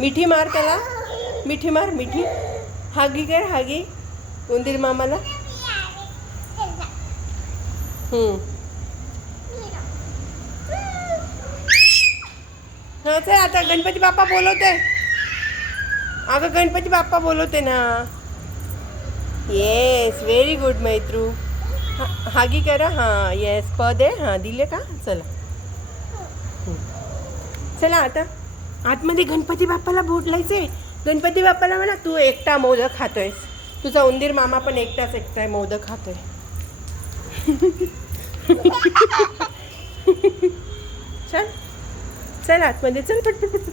मिठी मार त्याला, मिठी मार, मिठी. हागी कर, हागी उंदीर मामाला. हा चल, आता गणपती बाप्पा बोलवते. अगं गणपती बाप्पा बोलवते ना. येस, व्हेरी गुड मैत्रू. हागी करा. हां येस, पद आहे. हां दिले का. चला चला आता आतमध्ये गणपती बाप्पाला बोलायचंय. गणपती बाप्पाला म्हणा तू एकटा मोदक खातोयस. तुझा उंदीर मामा पण एकटा मोदक खातोय. चल चल आतमध्ये चल, पटपट.